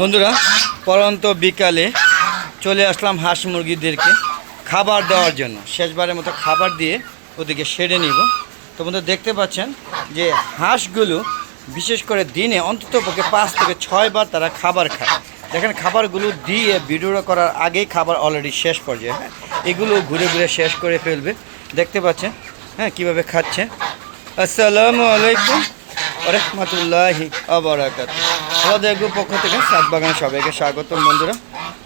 বন্ধুরা, পরন্ত বিকালে চলে আসলাম হাঁস মুরগিদেরকে খাবার দেওয়ার জন্য। শেষবারের মতো খাবার দিয়ে ওদেরকে সেরে নিব। তো বন্ধুরা দেখতে পাচ্ছেন যে হাঁসগুলো বিশেষ করে দিনে অন্তত পক্ষে 5 থেকে 6 বার তারা খাবার খায়। দেখেন খাবারগুলো দিয়ে ভিডিওটা করার আগেই খাবার অলরেডি শেষ পর্যায়ে। হ্যাঁ, এগুলো ঘুরে ঘুরে শেষ করে ফেলবে। দেখতে পাচ্ছেন হ্যাঁ কীভাবে খাচ্ছে। আসসালামু আলাইকুম রহমতুল্লাহি আবরাকাতুহু। আমাদের গ্রুপ পক্ষ থেকে সাত বাগান সবাইকে স্বাগতম।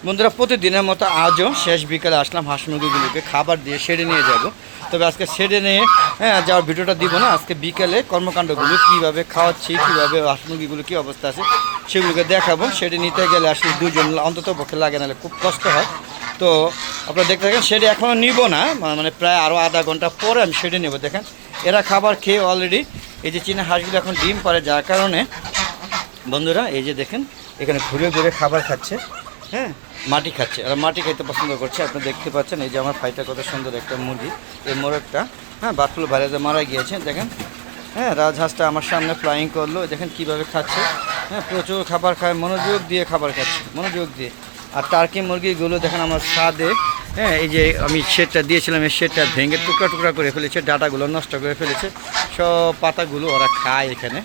বন্ধুরা প্রতিদিনের মতো আজও শেষ বিকালে আসলাম হাঁস মুরগিগুলোকে খাবার দিয়ে সেরে নিয়ে যাব। তবে আজকে সেরে নিয়ে যাওয়ার ভিডিওটা দিব না। আজকে বিকালে কর্মকাণ্ডগুলো কীভাবে খাওয়াচ্ছি, কীভাবে হাঁস মুরগিগুলো কী অবস্থা আছে সেগুলোকে দেখাবো। সেরে নিতে গেলে আসলে দুজন অন্তত পক্ষে লাগে, নাহলে খুব কষ্ট হয়। তো আপনারা দেখতে থাকেন। সেটা এখনও নিব না, মানে প্রায় আরও আধা ঘন্টা পরে আমি সেটা নেব। দেখেন এরা খাবার খেয়ে অলরেডি এই যে চীনা হাঁসগুলো এখন ডিম পারে, যার কারণে বন্ধুরা এই যে দেখেন এখানে ঘুরে ঘুরে খাবার খাচ্ছে। হ্যাঁ, মাটি খাচ্ছে, এরা মাটি খাইতে পছন্দ করছে। আপনি দেখতে পাচ্ছেন এই যে আমার ফাইটা কত সুন্দর একটা মুরগি। এই মোরগটা বার্ড ফ্লু ভাইরাসে মারা গিয়েছে। দেখেন হ্যাঁ, রাজহাঁসটা আমার সামনে ফ্লাইং করলো। দেখেন কিভাবে খাচ্ছে। হ্যাঁ, প্রচুর খাবার খায়, মনোযোগ দিয়ে খাবার খাচ্ছে, মনোযোগ দিয়ে। আর টার্কি মুরগিগুলো দেখেন আমার ছাদে, হ্যাঁ এই যে আমি শেডটা দিয়েছিলাম, এই শেডটা ভেঙে টুকরা টুকরা করে ফেলেছে, ডাটাগুলো নষ্ট করে ফেলেছে। সব পাতাগুলো ওরা খায় এখানে,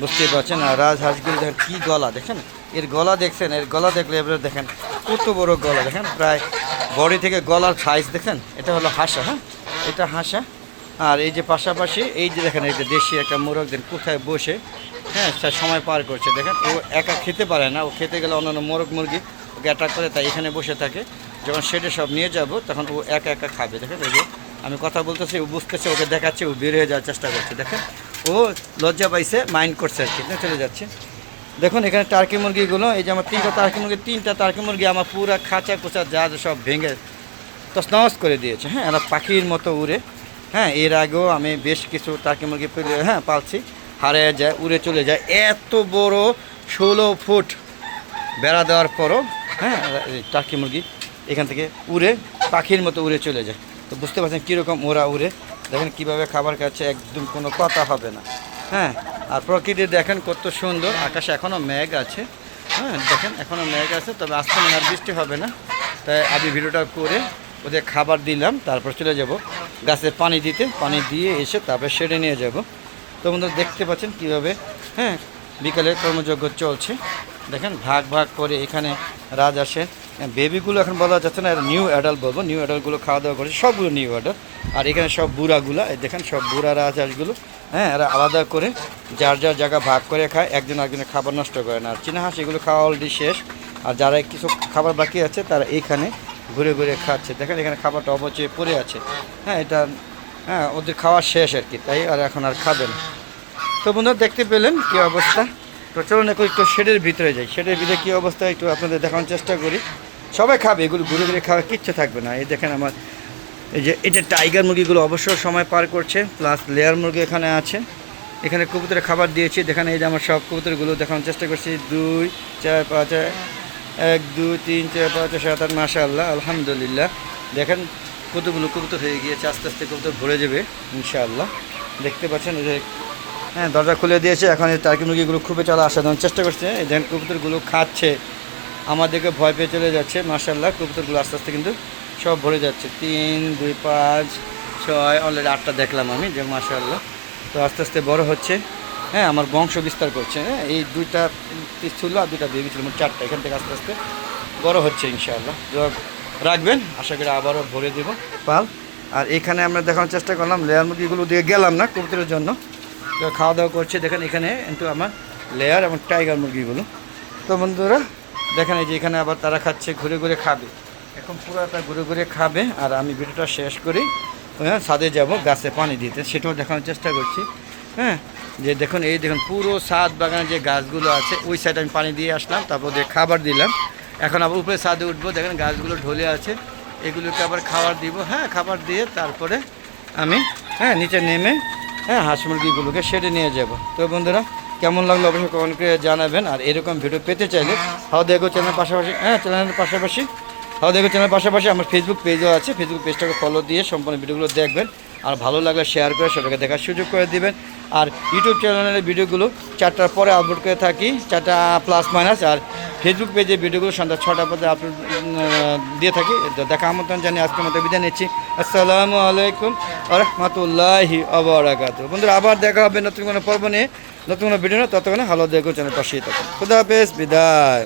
বুঝতেই পারছেন। আর রাজহাঁসগুলো দেখেন কী গলা, দেখেন এর গলা দেখছেন, এর গলা দেখলে এবারে দেখেন কত বড় গলা। দেখেন প্রায় বডি থেকে গলার সাইজ দেখেন। এটা হলো হাঁসা, হ্যাঁ এটা হাঁসা। আর এই যে পাশাপাশি এই যে দেখেন এই যে দেশি একটা মোরগ দেন কোথায় বসে, হ্যাঁ তার সময় পার করছে। দেখেন ও একা খেতে পারে না, ও খেতে গেলে অন্যান্য মোরগ মুরগি ওকে অ্যাটাক করে, তাই এখানে বসে থাকে। যখন শেডে সব নিয়ে যাব তখন ও একা একা খাবে। দেখেন এই যে আমি কথা বলতেছি, ও বুঝতেছে, ওকে দেখাচ্ছে, ও বের হয়ে যাওয়ার চেষ্টা করছে। দেখেন ও লজ্জা পাইছে, মাইন্ড করছে আর কি, চলে যাচ্ছে। দেখুন এখানে টার্কি মুরগিগুলো, এই যে আমার তিনটা টার্কি মুরগি আমার পুরো খাঁচা কোচা যা সব ভেঙে তছনছ করে দিয়েছে। হ্যাঁ, এরা পাখির মতো উড়ে। হ্যাঁ, এর আগেও আমি বেশ কিছু টার্কি মুরগি পালছি, হারিয়ে যায়, উড়ে চলে যায়। এত বড় 16 ফুট বেড়া দেওয়ার পরও হ্যাঁ টার্কি মুরগি এখান থেকে উড়ে পাখির মতো উড়ে চলে যায়। তো বুঝতে পারছেন কীরকম ওরা উড়ে। দেখেন কীভাবে খাবার খাচ্ছে, একদম কোনো কথা হবে না। হ্যাঁ, আর প্রকৃতি দেখেন কত সুন্দর, আকাশে এখনও মেঘ আছে। হ্যাঁ দেখেন এখনও মেঘ আছে, তবে আজকে মনে আর বৃষ্টি হবে না। তাই আমি ভিডিওটা করে ওদের খাবার দিলাম, তারপর চলে যাব গাছে পানি দিতে। পানি দিয়ে এসে তারপরে সেরে নিয়ে যাব। তো বন্ধুরা দেখতে পাচ্ছেন কীভাবে হ্যাঁ বিকালে কর্মযজ্ঞ চলছে। দেখেন ভাগ ভাগ করে এখানে রাজহাঁসের বেবিগুলো এখন বলা যাচ্ছে না, নিউ অ্যাডাল্ট বলবো। নিউ অ্যাডাল্টগুলো খাওয়া দাওয়া করছে, সবগুলো নিউ অ্যাডাল্ট। আর এখানে সব বুড়াগুলো দেখেন, সব বুড়া রাজহাঁসগুলো হ্যাঁ এরা আলাদা করে যার যার জায়গা ভাগ করে খায়, একজন একজনের খাবার নষ্ট করে না। আর চীনা হাঁস এগুলো খাওয়া অলরেডি শেষ। আর যারা কিছু খাবার বাকি আছে তারা এইখানে ঘুরে ঘুরে খাচ্ছে। দেখেন এখানে খাবারটা অবচয় পড়ে আছে। হ্যাঁ এটা হ্যাঁ ওদের খাওয়া শেষ আর কি, তাই আর এখন আর খাবে না। তো বন্ধুরা দেখতে পেলেন কী অবস্থা। তো চলুন একটু শেডের ভিতরে যাই। শেডের ভিতরে কী অবস্থা একটু আপনাদের দেখানোর চেষ্টা করি। সবাই খাবে, এগুলো ঘুরে ঘুরে খাওয়া কিচ্ছু থাকবে না। এই দেখেন আমার এই যে টাইগার মুরগিগুলো অবসর সময় পার করছে, প্লাস লেয়ার মুরগি এখানে আছে। এখানে কবুতরের খাবার দিয়েছি। দেখেন এই যে আমার সব কবুতরগুলো দেখানোর চেষ্টা করছি। 2 4 5 1 2 3 4 5 6 7 8 মাশাআল্লাহ আলহামদুলিল্লাহ। দেখেন কতগুলো কবুতর হয়ে গিয়েছে, আস্তে আস্তে কবুতর ভরে যাবে ইনশাআল্লাহ। দেখতে পাচ্ছেন এই যে হ্যাঁ দরজা খুলে দিয়েছে। এখন এই টার্কি মুরগিগুলো খুবই চলা আসার চেষ্টা করছে। এই দেখেন কবুতরগুলো খাচ্ছে, আমাদেরকে ভয় পেয়ে চলে যাচ্ছে। মাশাআল্লাহ কবুতরগুলো আস্তে আস্তে কিন্তু সব ভরে যাচ্ছে। 3 2 5 6 অলরেডি 8টা দেখলাম আমি, যে মাশাআল্লাহ। তো আস্তে আস্তে বড় হচ্ছে। হ্যাঁ আমার বংশ বিস্তার করছে। হ্যাঁ এই 2টা ছিল আর 2টা বেবি ছিল, মোট 4টা। এখান থেকে আস্তে আস্তে বড় হচ্ছে ইনশাআল্লাহ। রাখবেন, আশা করি আবারও ভরে দেব পাল। আর এখানে আমরা দেখানোর চেষ্টা করলাম লেয়ার মুরগিগুলো দিয়ে গেলাম না কবুতরের জন্য, তো খাওয়া দাওয়া করছে। দেখেন এখানে কিন্তু আমার লেয়ার এবং টাইগার মুরগিগুলো। তো বন্ধুরা দেখেন এই যে এখানে আবার তারা খাচ্ছে, ঘুরে ঘুরে খাবে। এখন পুরোটা ঘুরে ঘুরে খাবে। আর আমি ভিডিওটা শেষ করি, হ্যাঁ ছাদে যাব গাছে পানি দিতে, সেটাও দেখানোর চেষ্টা করছি। হ্যাঁ যে দেখুন এই দেখুন পুরো ছাদ বাগানে যে গাছগুলো আছে ওই সাইডে আমি পানি দিয়ে আসলাম, তারপর দিয়ে খাবার দিলাম। এখন আবার উপরে ছাদে উঠবো। দেখেন গাছগুলো ঢলে আছে, এগুলোকে আবার খাবার দিব। হ্যাঁ খাবার দিয়ে তারপরে আমি নিচে নেমে হাঁস মুরগিগুলোকে সেরে নিয়ে যাব। তো বন্ধুরা কেমন লাগলো অবশ্যই কমেন্ট করে জানাবেন। আর এরকম ভিডিও পেতে চাইলে হাওয়া দেখো চ্যানেলের পাশাপাশি চ্যানেলের পাশাপাশি আমার ফেসবুক পেজও আছে। ফেসবুক পেজটাকে ফলো দিয়ে সম্পূর্ণ ভিডিওগুলো দেখবেন। আর ভালো লাগলে শেয়ার করে সবাইকে দেখার সুযোগ করে দিবেন। আর ইউটিউব চ্যানেলের ভিডিওগুলো 4টার পরে আপলোড করে থাকি, 4টা প্লাস মাইনাস। আর ফেসবুক পেজে ভিডিওগুলো সন্ধ্যা 6টার পরে আপলোড দিয়ে থাকি। তো দেখা আমন্ত্রণ জানিয়ে আজকের মতো বিদায় নিচ্ছি। আসসালামু আলাইকুম ওয়া রাহমাতুল্লাহি ওয়া বারাকাতুহু। বন্ধুরা আবার দেখা হবে নতুন কোনো পর্ব নিয়ে, নতুন কোনো ভিডিও নিয়ে। ততক্ষণে ভালো দেখো, চ্যানেল পাশেই থাকুন। খুদা হাফেজ, বিদায়।